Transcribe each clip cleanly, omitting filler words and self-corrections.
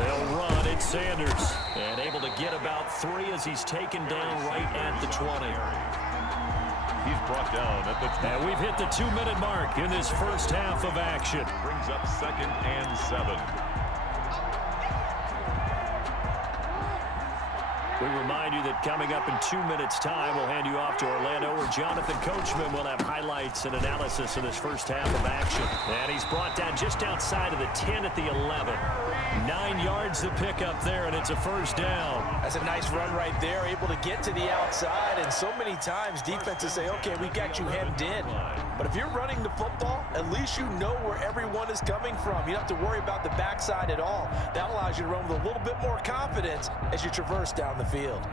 They'll run. It's Sanders. And able to get about 3 as he's taken down right at the 20. He's brought down at the 20. And we've hit the 2-minute mark in this first half of action. Brings up 2nd and 7. We remind you that coming up in 2 minutes' time, we'll hand you off to Orlando, where Jonathan Coachman will have highlights and analysis of this first half of action. And he's brought down just outside of the 10 at the 11. 9 yards to pick up there, and it's a first down. That's a nice run right there, able to get to the outside. And so many times defenses say, okay, we got you hemmed in. But if you're running the football, at least you know where everyone is coming from. You don't have to worry about the backside at all. That allows you to run with a little bit more confidence as you traverse down the field.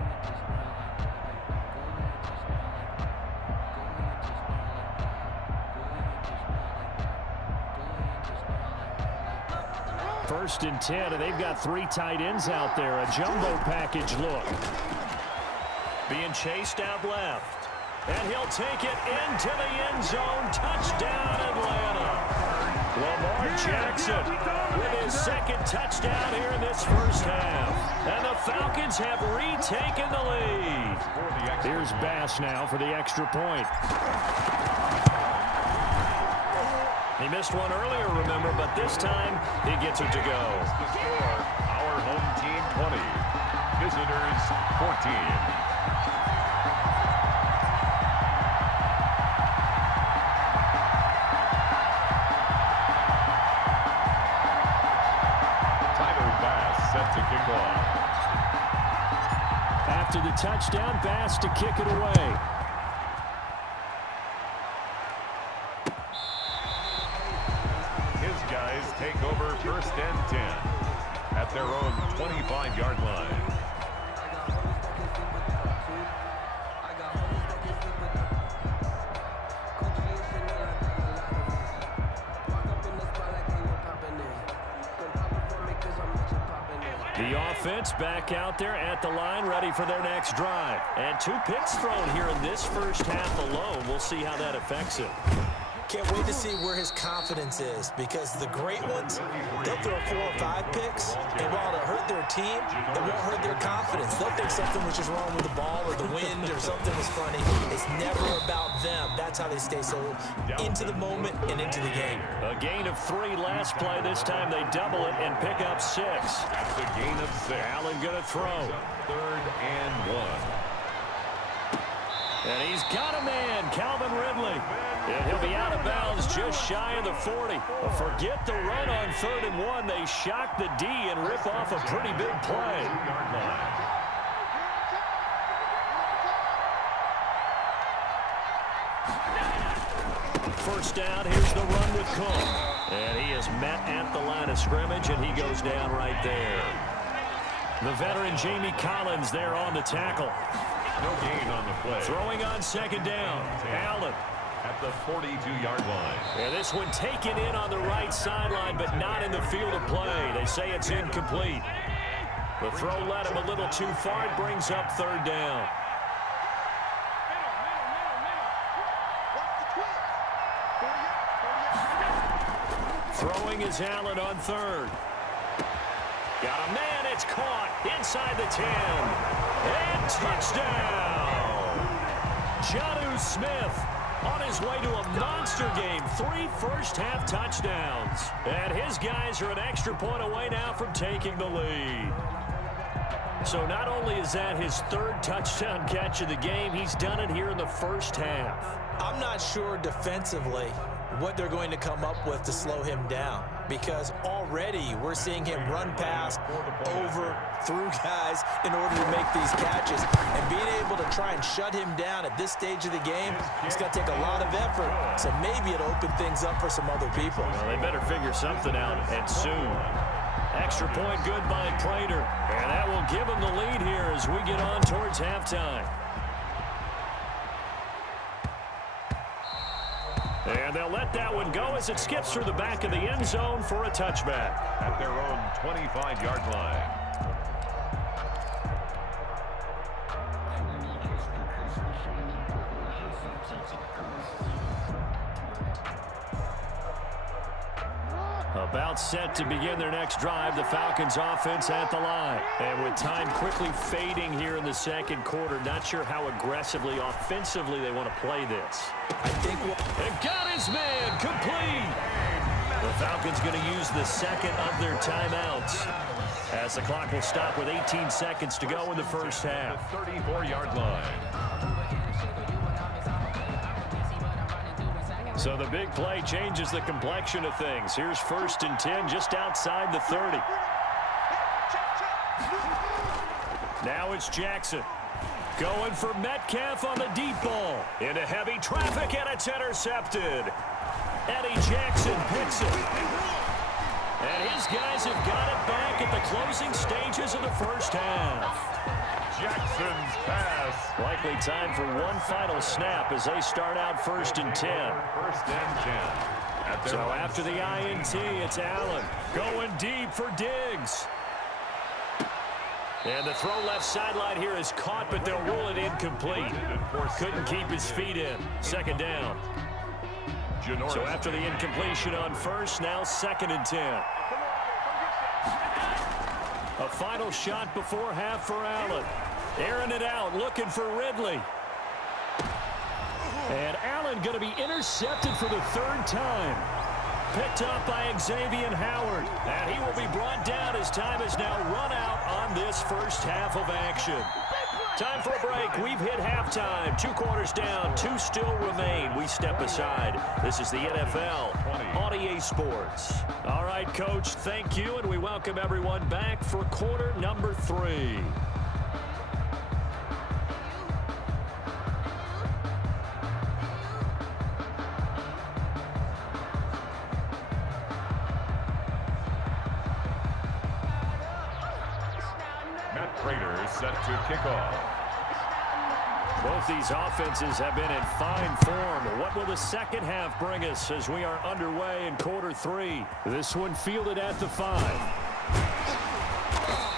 First and 10, and they've got 3 tight ends out there. A jumbo package look. Being chased out left. And he'll take it into the end zone. Touchdown, Atlanta. Lamar Jackson with his 2nd touchdown here in this first half. And the Falcons have retaken the lead. Here's Bass now for the extra point. He missed one earlier, remember, but this time he gets it to go. Our home team 20, visitors 14. After the touchdown, Bass to kick it away. His guys take over 1st and 10 at their own 25-yard line. The offense back out there at the line, ready for their next drive. And 2 picks thrown here in this first half alone. We'll see how that affects him. Can't wait to see where his confidence is, because the great ones, they'll throw 4 or 5 picks, and while it'll hurt their team, it won't hurt their confidence. They'll think something was just wrong with the ball or the wind or something was funny. It's never about them. That's how they stay so into the moment and into the game. A gain of 3 last play. This time they double it and pick up 6. That's a gain of 6. Allen gonna throw. 3rd and 1. And he's got a man, Calvin Ridley. And he'll be out of bounds just shy of the 40. Forget the run on 3rd and 1. They shock the D and rip off a pretty big play. First down, here's the run with Cook. And he is met at the line of scrimmage, and he goes down right there. The veteran Jamie Collins there on the tackle. No gain on the play. Throwing on 2nd down. Allen. At the 42-yard line. Yeah, this one taken in on the right sideline, but not in the field of play. They say it's incomplete. The throw led him a little too far. It brings up 3rd down. Throwing is Allen on 3rd. Got a man. It's caught inside the 10. And touchdown. Jonnu Smith on his way to a monster game. 3 first-half touchdowns. And his guys are an extra point away now from taking the lead. So not only is that his 3rd touchdown catch of the game, he's done it here in the first half. I'm not sure defensively what they're going to come up with to slow him down, because already we're seeing him run past, over, through guys in order to make these catches. And being able to try and shut him down at this stage of the game, it's going to take a lot of effort. So maybe it'll open things up for some other people. Well, they better figure something out, and soon. Extra point good by Prater. And that will give him the lead here as we get on towards halftime. And they'll let that one go as it skips through the back of the end zone for a touchback. At their own 25-yard line. A About set to begin their next drive, the Falcons offense at the line. And with time quickly fading here in the second quarter, not sure how aggressively, offensively they want to play this. I think and got his man complete. The Falcons going to use the second of their timeouts as the clock will stop with 18 seconds to go in the first half. 34-yard line. So the big play changes the complexion of things. Here's 1st and 10 just outside the 30. Now it's Jackson. Going for Metcalf on the deep ball. Into heavy traffic, and it's intercepted. Eddie Jackson picks it. And his guys have got it back at the closing stages of the first half. Jackson's pass. Likely time for one final snap as they start out 1st and 10. 1st and 10. So after the INT, it's Allen going deep for Diggs. And the throw left sideline here is caught, but they'll rule it incomplete. Couldn't keep his feet in. 2nd down. So after the incompletion on 1st, now 2nd and 10. A final shot before half for Allen. Airing it out, looking for Ridley. And Allen going to be intercepted for the 3rd time. Picked up by Xavier Howard. And he will be brought down as time has now run out on this first half of action. Time for a break. We've hit halftime. 2 quarters down. 2 still remain. We step aside. This is the NFL on EA Sports. All right, Coach, thank you, and we welcome everyone back for quarter number 3. Matt Prater set to kick off. Both these offenses have been in fine form. What will the second half bring us as we are underway in quarter 3? This one fielded at the 5.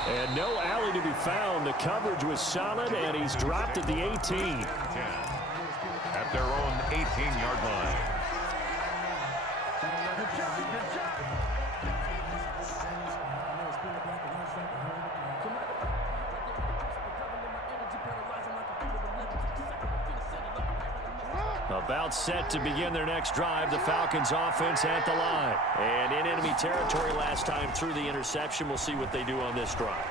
And no alley to be found. The coverage was solid, and he's dropped at the 18. 10 at their own 18-yard line. About set to begin their next drive, the Falcons offense at the line. And in enemy territory last time through the interception. We'll see what they do on this drive.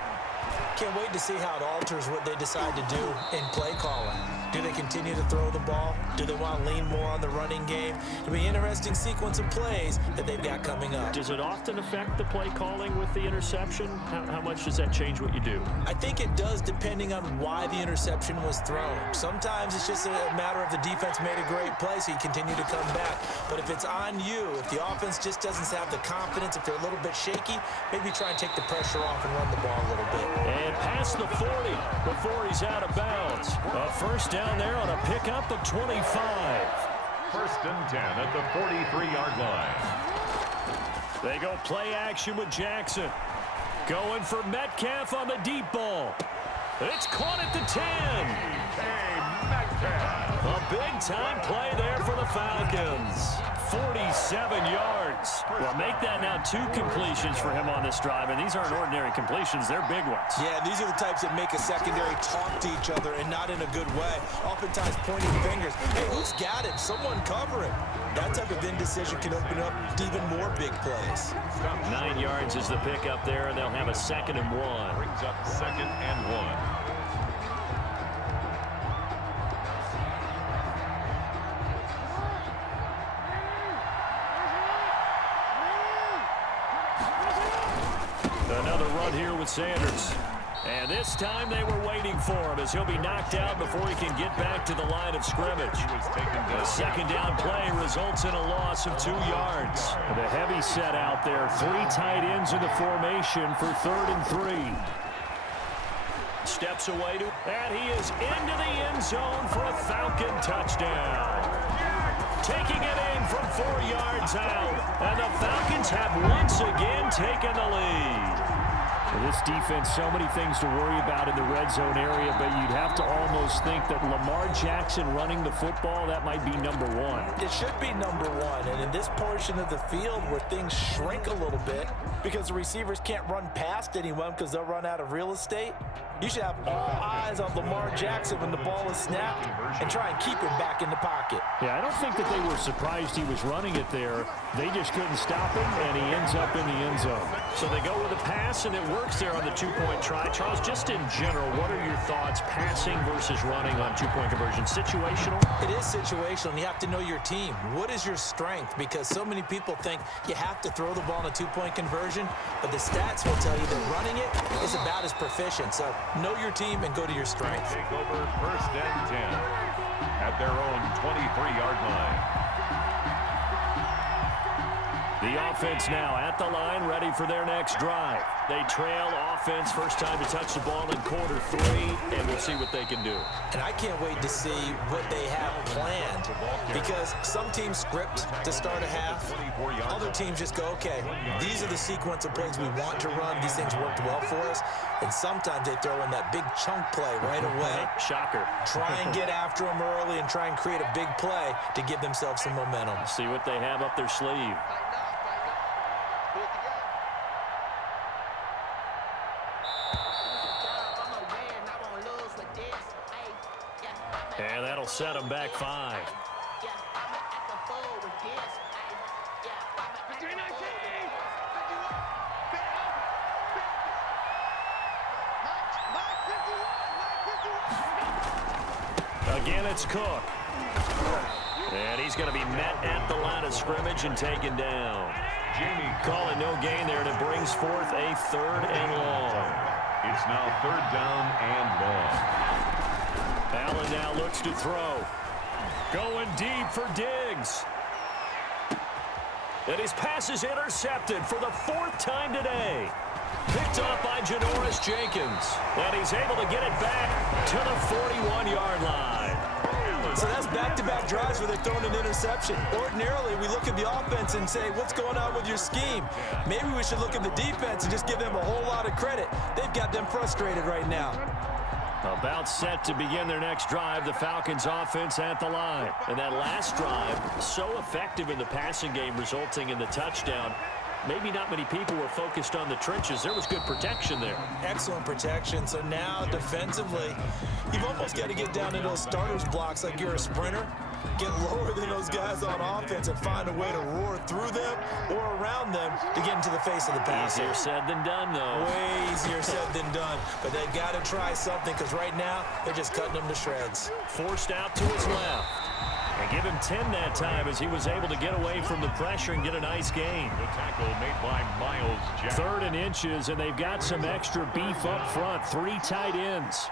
can't wait to see how it alters what they decide to do in play calling. Do they continue to throw the ball? Do they want to lean more on the running game? It'll be an interesting sequence of plays that they've got coming up. Does it often affect the play calling with the interception? How much does that change what you do? I think it does, depending on why the interception was thrown. Sometimes it's just a matter of the defense made a great play, so you continue to come back. But if it's on you, if the offense just doesn't have the confidence, if they're a little bit shaky, maybe try and take the pressure off and run the ball a little bit. And past the 40 before he's out of bounds. A first down there on a pickup of 25. First and 10 at the 43-yard line. They go play action with Jackson. Going for Metcalf on the deep ball. It's caught at the 10. Hey, Metcalf. A big-time play there for the Falcons. 47 yards. Well, make that now 2 completions for him on this drive, and these aren't ordinary completions. They're big ones. Yeah, these are the types that make a secondary talk to each other, and not in a good way. Oftentimes pointing fingers. Hey, who's got it? Someone cover it. That type of indecision can open up even more big plays. 9 yards is the pickup there, and they'll have a 2nd and 1. Brings up 2nd and 1. Another run here with Sanders. And this time they were waiting for him as he'll be knocked out before he can get back to the line of scrimmage. The second down play results in a loss of 2 yards. The heavy set out there. 3 tight ends in the formation for 3rd and 3. Steps away and he is into the end zone for a Falcon touchdown. Taking it in from 4 yards out. And the Falcons have once again taken the lead. This defense, so many things to worry about in the red zone area, but you'd have to almost think that Lamar Jackson running the football, that might be number one. It should be number one, and in this portion of the field where things shrink a little bit because the receivers can't run past anyone because they'll run out of real estate, you should have all eyes on Lamar Jackson when the ball is snapped and try and keep him back in the pocket. Yeah, I don't think that they were surprised he was running it there. They just couldn't stop him, and he ends up in the end zone. So they go with a pass, and it works there on the two-point try. Charles, just in general, what are your thoughts passing versus running on two-point conversion? Situational? It is situational, and you have to know your team. What is your strength? Because so many people think you have to throw the ball in a two-point conversion, but the stats will tell you that running it is about as proficient. So know your team and go to your strength. Take over first and 10 at their own 23-yard line. The offense now at the line, ready for their next drive. They trail offense, first time to touch the ball in quarter 3, and we'll see what they can do. And I can't wait to see what they have planned, because some teams script to start a half. Other teams just go, okay, these are the sequence of plays we want to run. These things worked well for us. And sometimes they throw in that big chunk play right away. Shocker. Try and get after them early and try and create a big play to give themselves some momentum. See what they have up their sleeve. And that'll set them back 5. Again, it's Cook. And he's going to be met at the line of scrimmage and taken down. Jamie calling no gain there, and it brings forth a 3rd and long. It's now 3rd down and long. Allen now looks to throw. Going deep for Diggs. And his pass is intercepted for the 4th time today. Picked off by Janoris Jenkins. And he's able to get it back to the 41-yard line. So that's back-to-back drives where they're throwing an interception. Ordinarily, we look at the offense and say, what's going on with your scheme? Maybe we should look at the defense and just give them a whole lot of credit. They've got them frustrated right now. About set to begin their next drive, the Falcons offense at the line. And that last drive, so effective in the passing game, resulting in the touchdown. Maybe not many people were focused on the trenches. There was good protection there. Excellent protection. So now defensively, you've almost got to get down into those starters blocks like you're a sprinter. Get lower than those guys on offense and find a way to roar through them or around them to get into the face of the passer. Easier said than done, though. Way easier said than done. But they've got to try something, because right now they're just cutting them to shreds. Forced out to his left. And give him 10 that time as he was able to get away from the pressure and get a nice gain. The tackle made by Myles Jack. 3rd and inches, and they've got some extra beef up front. 3 tight ends.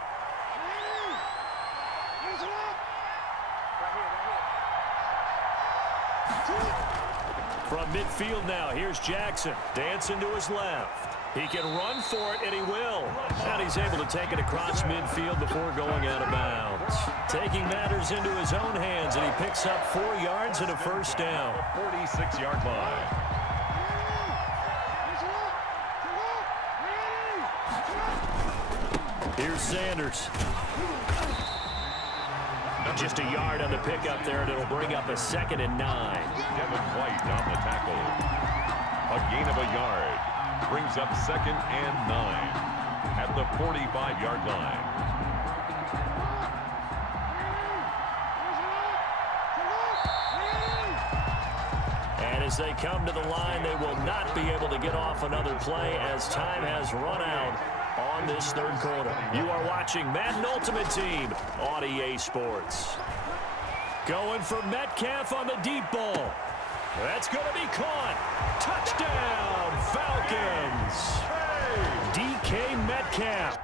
From midfield now, here's Jackson. Dancing to his left. He can run for it, and he will. And he's able to take it across midfield before going out of bounds. Taking matters into his own hands, and he picks up 4 yards and a first down. 46-yard line. Here's Sanders. Just a yard on the pickup there, and it'll bring up a 2nd and 9. Devin White on the tackle. A gain of a yard. Brings up 2nd and 9 at the 45-yard line. And as they come to the line, they will not be able to get off another play as time has run out on this 3rd quarter. You are watching Madden Ultimate Team on EA Sports. Going for Metcalf on the deep ball. That's going to be caught. Touchdown, Falcons. DK Metcalf.